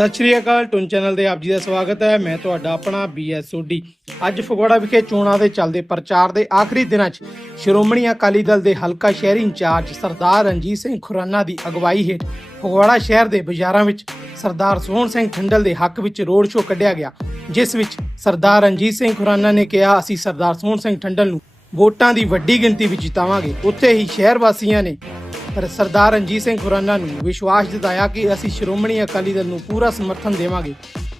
ਸਤਿ ਸ਼੍ਰੀ ਅਕਾਲ, ਟੁਨ ਚੈਨਲ ਦੇ ਆਪ ਜੀ ਦਾ ਸਵਾਗਤ ਹੈ। ਮੈਂ ਤੁਹਾਡਾ ਆਪਣਾ ਬੀਐਸ ਸੋਢੀ। ਅੱਜ ਫਗਵਾੜਾ ਵਿਖੇ ਚੋਣਾਂ ਦੇ ਚੱਲਦੇ ਪ੍ਰਚਾਰ ਦੇ ਆਖਰੀ ਦਿਨਾਂ 'ਚ ਸ਼੍ਰੋਮਣੀ ਅਕਾਲੀ ਦਲ ਦੇ ਹਲਕਾ ਸ਼ਹਿਰੀ ਇੰਚਾਰਜ ਸਰਦਾਰ ਰਣਜੀਤ ਸਿੰਘ ਖੁਰਾਨਾ ਦੀ ਅਗਵਾਈ ਹੇਠ ਫਗਵਾੜਾ ਸ਼ਹਿਰ ਦੇ ਬਾਜ਼ਾਰਾਂ ਵਿੱਚ ਸਰਦਾਰ ਸੋਹਣ ਸਿੰਘ ਠੰਡਲ ਦੇ ਹੱਕ ਵਿੱਚ ਰੋਡ ਸ਼ੋਅ ਕੱਢਿਆ ਗਿਆ, ਜਿਸ ਵਿੱਚ ਸਰਦਾਰ ਰਣਜੀਤ ਸਿੰਘ ਖੁਰਾਨਾ ਨੇ ਕਿਹਾ, ਅਸੀਂ ਸਰਦਾਰ ਸੋਹਣ ਸਿੰਘ ਠੰਡਲ ਨੂੰ ਵੋਟਾਂ ਦੀ ਵੱਡੀ ਗਿਣਤੀ ਵਿੱਚ ਜਿਤਾਵਾਂਗੇ। ਉੱਥੇ ਹੀ ਸ਼ਹਿਰ ਵਾਸੀਆਂ ਨੇ ਪਰ ਸਰਦਾਰ ਰਣਜੀਤ ਸਿੰਘ ਖੁਰਾਨਾ ਨੂੰ ਵਿਸ਼ਵਾਸ ਜਤਾਇਆ ਕਿ ਅਸੀਂ ਸ਼੍ਰੋਮਣੀ ਅਕਾਲੀ ਦਲ ਨੂੰ ਪੂਰਾ ਸਮਰਥਨ ਦੇਵਾਂਗੇ।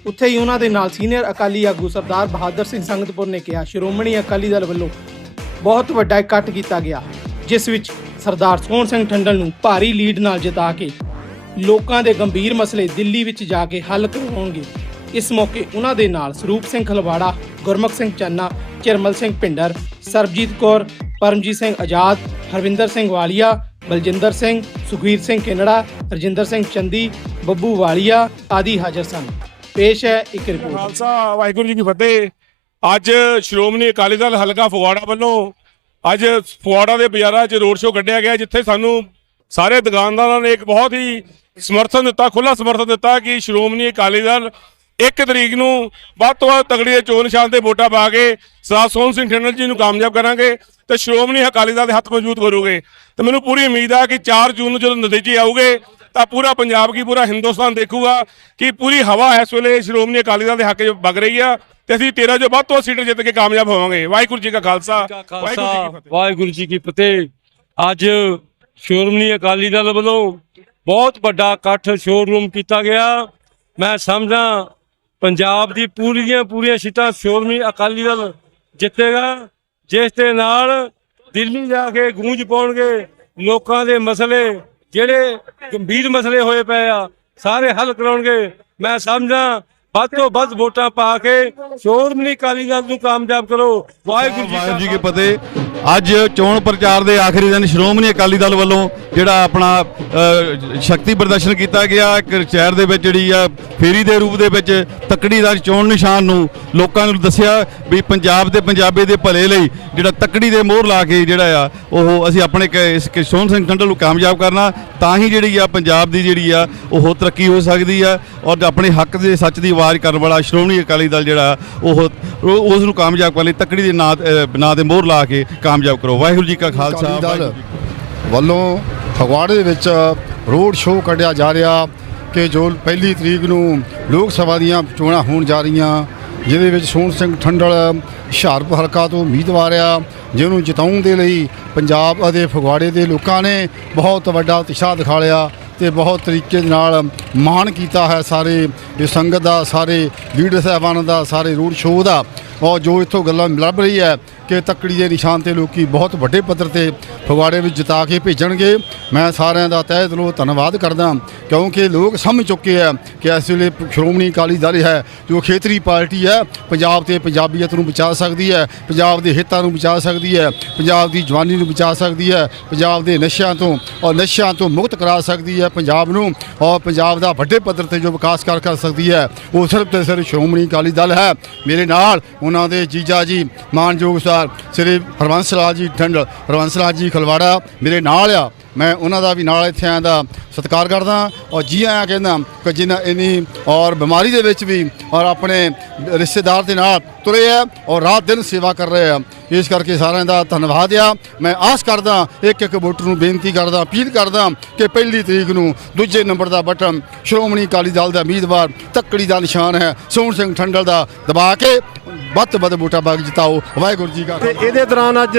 ਉੱਥੇ ਹੀ ਉਹਨਾਂ ਦੇ ਨਾਲ ਸੀਨੀਅਰ ਅਕਾਲੀ ਆਗੂ ਸਰਦਾਰ ਬਹਾਦਰ ਸਿੰਘ ਸੰਗਤਪੁਰ ਨੇ ਕਿਹਾ, ਸ਼੍ਰੋਮਣੀ ਅਕਾਲੀ ਦਲ ਵੱਲੋਂ ਬਹੁਤ ਵੱਡਾ ਇਕੱਠ ਕੀਤਾ ਗਿਆ, ਜਿਸ ਵਿੱਚ ਸਰਦਾਰ ਸੋਹਣ ਸਿੰਘ ਠੰਡਲ ਨੂੰ ਭਾਰੀ ਲੀਡ ਨਾਲ ਜਿਤਾ ਕੇ ਲੋਕਾਂ ਦੇ ਗੰਭੀਰ ਮਸਲੇ ਦਿੱਲੀ ਵਿੱਚ ਜਾ ਕੇ ਹੱਲ ਕਰਵਾਉਣਗੇ। ਇਸ ਮੌਕੇ ਉਹਨਾਂ ਦੇ ਨਾਲ ਸਰੂਪ ਸਿੰਘ ਖਲਵਾੜਾ, ਗੁਰਮੁਖ ਸਿੰਘ ਚੰਨਾ, ਚਰਮਲ ਸਿੰਘ ਭਿੰਡਰ, ਸਰਬਜੀਤ ਕੌਰ, ਪਰਮਜੀਤ ਸਿੰਘ ਆਜ਼ਾਦ, ਹਰਵਿੰਦਰ ਸਿੰਘ ਵਾਲੀਆ ਬਲਜਿੰਦਰ ਸਿੰਘ ਸੁਖਵੀਰ ਸਿੰਘ ਕਿਨੜਾ ਰਜਿੰਦਰ ਸਿੰਘ ਚੰਦੀ ਬੱਬੂ ਵਾਲੀਆ ਆਦਿ ਹਾਜ਼ਰ ਸਨ। ਪੇਸ਼ ਹੈ ਇੱਕ ਰਿਪੋਰਟ। ਖਾਲਸਾ ਵਾਹਿਗੁਰੂ ਜੀ ਕੀ ਫਤਿਹ। ਅੱਜ ਸ਼੍ਰੋਮਣੀ ਅਕਾਲੀ ਦਲ ਹਲਕਾ ਫਗਵਾੜਾ ਵੱਲੋਂ ਅੱਜ ਫਗਵਾੜਾ ਦੇ ਬਾਜ਼ਾਰਾਂ 'ਚ ਰੋਡ ਸ਼ੋਅ ਕੱਢਿਆ ਗਿਆ ਜਿੱਥੇ ਸਾਨੂੰ ਸਾਰੇ ਦੁਕਾਨਦਾਰਾਂ ਨੇ ਇੱਕ ਬਹੁਤ ਹੀ ਸਮਰਥਨ ਦਿੱਤਾ ਖੁੱਲਾ ਸਮਰਥਨ ਦਿੱਤਾ ਕਿ ਸ਼੍ਰੋਮਣੀ ਅਕਾਲੀ ਦਲ ਇੱਕ ਤਰੀਕ ਨੂੰ ਵੱਧ ਤੋਂ ਵੱਧ ਤਗੜੀ ਦੇ ਚੋਣ ਨਿਸ਼ਾਨ ਤੇ ਵੋਟਾਂ ਪਾ ਕੇ ਸਰਦਾਰ ਸੋਹਣ ਸਿੰਘ ਠੰਡਲ ਜੀ ਨੂੰ ਕਾਮਯਾਬ ਕਰਾਂਗੇ ਤੇ ਸ਼੍ਰੋਮਣੀ ਅਕਾਲੀ ਦਲ ਦੇ ਹੱਥ ਮਜ਼ਬੂਤ ਕਰੋਗੇ। ਤੇ ਮੈਨੂੰ ਪੂਰੀ ਉਮੀਦ ਆ ਕਿ 4 ਜੂਨ ਨੂੰ ਜਦੋਂ ਨਤੀਜੇ ਆਉਗੇ ਤਾਂ ਪੂਰਾ ਪੰਜਾਬ ਕੀ ਪੂਰਾ ਹਿੰਦੁਸਤਾਨ ਦੇਖੂਗਾ ਕਿ ਪੂਰੀ ਹਵਾ ਇਸ ਵੇਲੇ ਸ਼੍ਰੋਮਣੀ ਅਕਾਲੀ ਦਲ ਦੇ ਹੱਕ 'ਚ ਵਗ ਰਹੀ ਆ ਤੇ ਅਸੀਂ 13 ਜੋ ਵੱਧ ਤੋਂ ਵੱਧ ਸੀਟਾਂ ਜਿੱਤ ਕੇ ਕਾਮਯਾਬ ਹੋਵਾਂਗੇ। ਵਾਹਿਗੁਰੂ ਜੀ ਕਾ ਖਾਲਸਾ ਵਾਹਿਗੁਰੂ ਜੀ ਕੀ ਫਤਿਹ। ਅੱਜ ਸ਼੍ਰੋਮਣੀ ਅਕਾਲੀ ਦਲ ਵੱਲੋਂ ਬਹੁਤ ਵੱਡਾ ਇਕੱਠ ਸ਼ੋਰੂਮ ਕੀਤਾ ਗਿਆ। ਮੈਂ ਸਮਝਦਾ ਪੰਜਾਬ ਦੀ ਪੂਰੀ ਦੀਆਂ ਪੂਰੀਆਂ ਸੀਟਾਂ ਸ਼੍ਰੋਮਣੀ ਅਕਾਲੀ ਦਲ ਜਿੱਤੇਗਾ, ਜਿਸ ਦੇ ਨਾਲ ਦਿੱਲੀ ਜਾ ਕੇ ਗੂੰਜ ਪਾਉਣਗੇ ਲੋਕਾਂ ਦੇ ਮਸਲੇ, ਜਿਹੜੇ ਗੰਭੀਰ ਮਸਲੇ ਹੋਏ ਪਏ ਆ, ਸਾਰੇ ਹੱਲ ਕਰਾਉਣਗੇ। ਮੈਂ ਸਮਝਦਾ ਵੱਧ ਤੋਂ ਵੱਧ ਵੋਟਾਂ ਪਾ ਕੇ ਸ਼੍ਰੋਮਣੀ ਅਕਾਲੀ ਦਲ ਨੂੰ ਕਾਮਯਾਬ ਕਰੋ। ਵਾਹਿਗੁਰੂ ਜੀ ਵਾਹਿਗੁਰੂ ਜੀ ਕਾ ਫਤਿਹ। ਅੱਜ ਚੋਣ ਪ੍ਰਚਾਰ ਦੇ ਆਖਰੀ ਦਿਨ ਸ਼੍ਰੋਮਣੀ ਅਕਾਲੀ ਦਲ ਵੱਲੋਂ ਜਿਹੜਾ ਆਪਣਾ ਸ਼ਕਤੀ ਪ੍ਰਦਰਸ਼ਨ ਕੀਤਾ ਗਿਆ ਇੱਕ ਸ਼ਹਿਰ ਦੇ ਵਿੱਚ ਜਿਹੜੀ ਆ ਫੇਰੀ ਦੇ ਰੂਪ ਦੇ ਵਿੱਚ ਤੱਕੜੀ ਦਾ ਚੋਣ ਨਿਸ਼ਾਨ ਨੂੰ ਲੋਕਾਂ ਨੂੰ ਦੱਸਿਆ ਵੀ ਪੰਜਾਬ ਤੇ ਪੰਜਾਬੀ ਦੇ ਭਲੇ ਲਈ ਜਿਹੜਾ ਤੱਕੜੀ ਦੇ ਮੋਹਰ ਲਾ ਕੇ ਜਿਹੜਾ ਆ ਉਹ ਅਸੀਂ ਆਪਣੇ ਇਸ ਕ- ਸੋਹਣ ਸਿੰਘ ਟੰਡਲ ਨੂੰ ਕਾਮਯਾਬ ਕਰਨਾ ਤਾਂ ਹੀ ਜਿਹੜੀ ਆ ਪੰਜਾਬ ਦੀ ਜਿਹੜੀ ਆ ਉਹ ਤਰੱਕੀ ਹੋ ਸਕਦੀ ਆ ਔਰ ਆਪਣੇ ਹੱਕ ਦੇ ਸੱਚ ਦੀ ਆਵਾਜ਼ ਕਰਨ ਵਾਲਾ ਸ਼੍ਰੋਮਣੀ ਅਕਾਲੀ ਦਲ ਜਿਹੜਾ ਉਹ ਉਸ ਨੂੰ ਕਾਮਯਾਬ ਕਰਨ ਲਈ ਤੱਕੜੀ ਦੇ ਨਾਂ ਨਾਂ ਤੇ ਮੋਹਰ ਲਾ ਕੇ ਕਾਮਯਾਬ ਕਰੋ। ਵਾਹਿਗੁਰੂ ਜੀ ਕਾ ਖਾਲਸਾ ਵੱਲੋਂ ਫਗਵਾੜੇ ਦੇ ਵਿੱਚ ਰੋਡ ਸ਼ੋਅ ਕੱਢਿਆ ਜਾ ਰਿਹਾ ਕਿ ਜੋ ਪਹਿਲੀ ਤਰੀਕ ਨੂੰ ਲੋਕ ਸਭਾ ਦੀਆਂ ਚੋਣਾਂ ਹੋਣ ਜਾ ਰਹੀਆਂ ਜਿਹਦੇ ਵਿੱਚ ਸੋਹਣ ਸਿੰਘ ਠੰਡਲ ਹੁਸ਼ਿਆਰਪੁਰ ਹਲਕਾ ਤੋਂ ਉਮੀਦਵਾਰ ਆ ਜਿਹਨੂੰ ਜਿਤਾਉਣ ਦੇ ਲਈ ਪੰਜਾਬ ਅਤੇ ਫਗਵਾੜੇ ਦੇ ਲੋਕਾਂ ਨੇ ਬਹੁਤ ਵੱਡਾ ਉਤਸ਼ਾਹ ਦਿਖਾਲਿਆ ਤੇ ਬਹੁਤ ਤਰੀਕੇ ਨਾਲ ਮਾਣ ਕੀਤਾ ਹੈ ਸਾਰੇ ਸੰਗਤ ਦਾ, ਸਾਰੇ ਲੀਡਰ ਸਾਹਿਬਾਨਾਂ ਦਾ, ਸਾਰੇ ਰੋਡ ਸ਼ੋਅ ਦਾ। ਔਰ ਜੋ ਇੱਥੋਂ ਗੱਲਾਂ ਲੱਭ ਰਹੀ ਹੈ ਕਿ ਤੱਕੜੀ ਦੇ ਨਿਸ਼ਾਨ ਤੇ ਲੋਕੀ ਬਹੁਤ ਵੱਡੇ ਪੱਧਰ ਤੇ ਫਗਵਾੜੇ ਵਿੱਚ ਜਿਤਾ ਕੇ ਭੇਜਣਗੇ, ਮੈਂ ਸਾਰਿਆਂ ਦਾ ਤਹਿ ਦਿਲੋਂ ਧੰਨਵਾਦ ਕਰਦਾ ਕਿਉਂਕਿ ਲੋਕ ਸਮਝ ਚੁੱਕੇ ਆ ਕਿ ਇਸ ਵੇਲੇ ਸ਼੍ਰੋਮਣੀ ਅਕਾਲੀ ਦਲ ਹੈ, ਜੋ ਖੇਤਰੀ ਪਾਰਟੀ ਹੈ, ਪੰਜਾਬ ਤੇ ਪੰਜਾਬੀਅਤ ਨੂੰ ਬਚਾ ਸਕਦੀ ਹੈ, ਪੰਜਾਬ ਦੇ ਹਿੱਤਾਂ ਨੂੰ ਬਚਾ ਸਕਦੀ ਹੈ, ਪੰਜਾਬ ਦੀ ਜਵਾਨੀ ਨੂੰ ਬਚਾ ਸਕਦੀ ਹੈ, ਪੰਜਾਬ ਦੇ ਨਸ਼ਿਆਂ ਤੋਂ ਔਰ ਨਸ਼ਿਆਂ ਤੋਂ ਮੁਕਤ ਕਰਾ ਸਕਦੀ ਹੈ ਪੰਜਾਬ ਨੂੰ, ਔਰ ਪੰਜਾਬ ਦਾ ਵੱਡੇ ਪੱਧਰ ਤੇ ਜੋ ਵਿਕਾਸ ਕਰ ਕਰ ਸਕਦੀ ਹੈ, ਉਹ ਸਿਰਫ ਤੇ ਸਿਰਫ ਸ਼੍ਰੋਮਣੀ ਅਕਾਲੀ ਦਲ ਹੈ, ਮੇਰੇ ਨਾਲ ਉਹਨਾਂ ਦੇ ਜੀਜਾ ਜੀ, ਮਾਨਯੋਗ ਸਰ ਸ੍ਰੀ ਹਰਵੰਸ ਲਾਲ ਜੀ ਠੰਡਲ ਹਰਵੰਸ ਲਾਲ ਜੀ ਖਲਵਾੜਾ ਮੇਰੇ ਨਾਲ ਆ। ਮੈਂ ਉਹਨਾਂ ਦਾ ਵੀ ਨਾਲ ਇੱਥੇ ਆਇਆ ਦਾ ਸਤਿਕਾਰ ਕਰਦਾ ਔਰ ਜੀ ਆਇਆਂ ਕਹਿੰਦਾ ਕਿ ਜਿਨ੍ਹਾਂ ਇਨੀ ਔਰ ਬਿਮਾਰੀ ਦੇ ਵਿੱਚ ਵੀ ਔਰ ਆਪਣੇ ਰਿਸ਼ਤੇਦਾਰ ਦੇ ਨਾਲ ਤੁਰੇ ਆ ਔਰ ਰਾਤ ਦਿਨ ਸੇਵਾ ਕਰ ਰਹੇ ਆ। ਇਸ ਕਰਕੇ ਸਾਰਿਆਂ ਦਾ ਧੰਨਵਾਦ ਆ। ਮੈਂ ਆਸ ਕਰਦਾ ਇੱਕ ਇੱਕ ਵੋਟਰ ਨੂੰ ਬੇਨਤੀ ਕਰਦਾ ਅਪੀਲ ਕਰਦਾ ਕਿ ਪਹਿਲੀ ਤਰੀਕ ਨੂੰ ਦੂਜੇ ਨੰਬਰ ਦਾ ਬਟਨ ਸ਼੍ਰੋਮਣੀ ਅਕਾਲੀ ਦਲ ਦਾ ਉਮੀਦਵਾਰ ਤੱਕੜੀ ਦਾ ਨਿਸ਼ਾਨ ਹੈ। ਸੋਹਣ ਸਿੰਘ ਠੰਡਲ ਦਾ ਦਬਾ ਕੇ ਵੱਧ ਤੋਂ ਵੱਧ ਵੋਟਾਂ ਪਾ ਕੇ ਜਿਤਾਓ। ਵਾਹਿਗੁਰੂ ਜੀ ਕਾ ਤੇ ਇਹਦੇ ਦੌਰਾਨ ਅੱਜ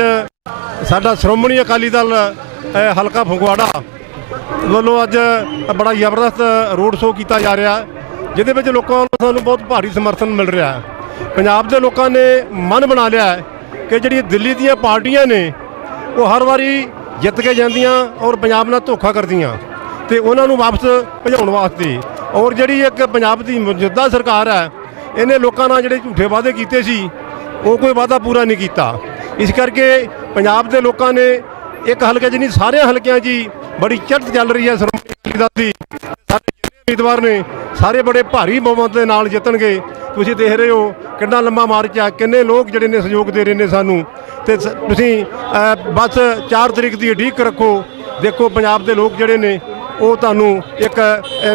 ਸਾਡਾ ਸ਼੍ਰੋਮਣੀ ਅਕਾਲੀ ਦਲ ਅ, ਹਲਕਾ ਫਗਵਾੜਾ ਵੱਲੋਂ ਅੱਜ ਬੜਾ ਜ਼ਬਰਦਸਤ ਰੋਡ ਸ਼ੋਅ ਕੀਤਾ ਜਾ ਰਿਹਾ ਹੈ, ਜਿਹਦੇ ਵਿੱਚ ਲੋਕਾਂ ਨੂੰ ਸਾਨੂੰ ਬਹੁਤ ਭਾਰੀ ਸਮਰਥਨ ਮਿਲ ਰਿਹਾ ਹੈ। ਪੰਜਾਬ ਦੇ ਲੋਕਾਂ ਨੇ ਮਨ ਬਣਾ ਲਿਆ ਹੈ ਕਿ ਜਿਹੜੀਆਂ ਦਿੱਲੀ ਦੀਆਂ ਪਾਰਟੀਆਂ ਨੇ ਉਹ ਹਰ ਵਾਰੀ ਜਿੱਤ ਕੇ ਜਾਂਦੀਆਂ ਔਰ ਪੰਜਾਬ ਨਾਲ ਧੋਖਾ ਕਰਦੀਆਂ ਤੇ ਉਹਨਾਂ ਨੂੰ ਵਾਪਸ ਭਜਾਉਣ ਵਾਸਤੇ ਔਰ ਜਿਹੜੀ ਇੱਕ ਪੰਜਾਬ ਦੀ ਮੌਜੂਦਾ ਸਰਕਾਰ ਹੈ ਇਹਨੇ ਲੋਕਾਂ ਨਾਲ ਜਿਹੜੇ ਝੂਠੇ ਵਾਅਦੇ ਕੀਤੇ ਸੀ, ਉਹ ਕੋਈ ਵਾਅਦਾ ਪੂਰਾ ਨਹੀਂ ਕੀਤਾ। ਇਸ ਕਰਕੇ ਪੰਜਾਬ ਦੇ ਲੋਕਾਂ ਨੇ ਇੱਕ ਹਲਕੇ 'ਚ ਨਹੀਂ ਸਾਰੇ ਹਲਕਿਆਂ 'ਚ ਹੀ ਬੜੀ ਚੜ੍ਹ ਚੱਲ ਰਹੀ ਹੈ ਸ਼੍ਰੋਮਣੀ ਅਕਾਲੀ ਦਲ ਦੀ। ਸਾਡੇ ਉਮੀਦਵਾਰ ਨੇ, ਸਾਰੇ ਬੜੇ ਭਾਰੀ ਬਹੁਮਤ ਦੇ ਨਾਲ ਜਿੱਤਣਗੇ। ਤੁਸੀਂ ਦੇਖ ਰਹੇ ਹੋ ਕਿੰਨਾ ਲੰਮਾ ਮਾਰਚ ਆ ਕਿੰਨੇ ਲੋਕ ਜਿਹੜੇ ਨੇ ਸਹਿਯੋਗ ਦੇ ਰਹੇ ਨੇ ਸਾਨੂੰ। ਤੇ ਤੁਸੀਂ ਬਸ 4 ਤਰੀਕ ਦੀ ਉਡੀਕ ਰੱਖੋ। ਦੇਖੋ ਪੰਜਾਬ ਦੇ ਲੋਕ ਜਿਹੜੇ ਨੇ ਉਹ ਤੁਹਾਨੂੰ ਇੱਕ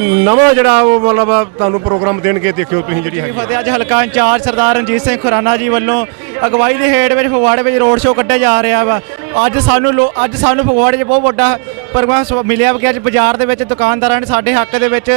ਨਵਾਂ ਜਿਹੜਾ ਉਹ ਮਤਲਬ ਤੁਹਾਨੂੰ ਪ੍ਰੋਗਰਾਮ ਦੇਣਗੇ ਦੇਖਿਓ ਤੁਸੀਂ ਜਿਹੜੀ ਹੈਗੀ ਫਤਿਹ ਅੱਜ ਹਲਕਾ ਇੰਚਾਰਜ ਸਰਦਾਰ ਰਣਜੀਤ ਸਿੰਘ ਖੁਰਾਨਾ ਜੀ ਵੱਲੋਂ ਅਗਵਾਈ ਦੇ ਹੇਠ ਵਿੱਚ ਫਗਵਾੜੇ ਵਿੱਚ ਰੋਡ ਸ਼ੋਅ ਕੱਢਿਆ ਜਾ ਰਿਹਾ ਵਾ। ਅੱਜ ਸਾਨੂੰ ਲੋ- ਅੱਜ ਸਾਨੂੰ ਫਗਵਾੜੇ 'ਚ ਬਹੁਤ ਵੱਡਾ ਪ੍ਰੋਗਰਾਮ ਸ- ਮਿਲਿਆ ਕਿ ਅੱਜ ਬਾਜ਼ਾਰ ਦੇ ਵਿੱਚ ਦੁਕਾਨਦਾਰਾਂ ਨੇ ਸਾਡੇ ਹੱਕ ਦੇ ਵਿੱਚ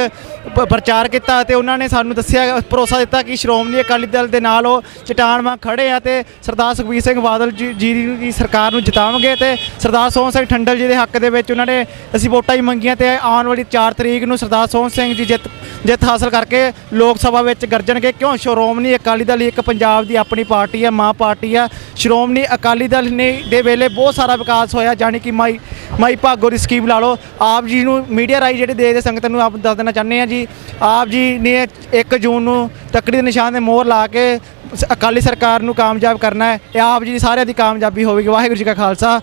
ਪ- ਪ੍ਰਚਾਰ ਕੀਤਾ ਤੇ ਉਹਨਾਂ ਨੇ ਸਾਨੂੰ ਦੱਸਿਆ, ਭਰੋਸਾ ਦਿੱਤਾ ਕਿ ਸ਼੍ਰੋਮਣੀ ਅਕਾਲੀ ਦਲ ਦੇ ਨਾਲ ਉਹ ਚਟਾਨ ਵਾਂਗ ਖੜੇ ਆ ਤੇ ਸਰਦਾਰ ਸੁਖਬੀਰ ਸਿੰਘ ਬਾਦਲ ਜੀ ਜੀ ਦੀ ਸਰਕਾਰ ਨੂੰ ਜਿਤਾਵਾਂਗੇ ਤੇ ਸਰਦਾਰ ਸੋਹਣ ਸਿੰਘ ਠੰਡਲ ਜੀ ਦੇ ਹੱਕ ਦੇ ਵਿੱਚ ਉਹਨਾਂ ਨੇ ਅਸੀਂ ਵੋਟਾਂ ਹੀ ਮੰਗੀਆਂ ਤੇ ਆਉਣ ਵਾਲੀ 4 ਤਰੀਕ ਨੂੰ ਸਰਦਾਰ ਸੋਹਣ ਸਿੰਘ ਜੀ ਜਿੱਤ ਜਿੱਤ ਹਾਸਲ ਕਰਕੇ ਲੋਕ ਸਭਾ ਵਿੱਚ ਗਰਜਣਗੇ। ਕਿਉਂ? ਸ਼੍ਰੋਮਣੀ ਅਕਾਲੀ ਦਲ ਇੱਕ ਪੰਜਾਬ ਦੀ ਆਪਣੀ ਪਾਰਟੀ ਹੈ ਮਾਂ ਪਾਰਟੀ ਹੈ ਸ਼੍ਰੋਮਣੀ ਅਕਾਲੀ ਦਲ ਨੇ ਦੇ ਵੇਲੇ ਬਹੁਤ ਬਹੁਤ ਸਾਰਾ ਵਿਕਾਸ ਹੋਇਆ, ਜਾਣੀ ਕਿ ਮਾਈ ਮਾਈ ਭਾਗੋ ਦੀ ਸਕੀਮ ਲਾ ਲਓ। ਆਪ ਜੀ ਨੂੰ ਮੀਡੀਆ ਰਾਈ ਜਿਹੜੇ ਦੇ ਦੇ ਸੰਗਤ ਨੂੰ ਆਪ ਦੱਸ ਦੇਣਾ ਚਾਹੁੰਦੇ ਆ ਜੀ। ਆਪ ਜੀ ਨੇ 1 ਜੂਨ ਨੂੰ ਤੱਕੜੀ ਦੇ ਨਿਸ਼ਾਨ ਤੇ ਮੋਹਰ ਲਾ ਕੇ ਸ- ਅਕਾਲੀ ਸਰਕਾਰ ਨੂੰ ਕਾਮਯਾਬ ਕਰਨਾ ਹੈ। ਇਹ ਆਪ ਜੀ ਦੀ ਸਾਰਿਆਂ ਦੀ ਕਾਮਯਾਬੀ ਹੋਵੇਗੀ। ਵਾਹਿਗੁਰੂ ਜੀ ਕਾ ਖਾਲਸਾ।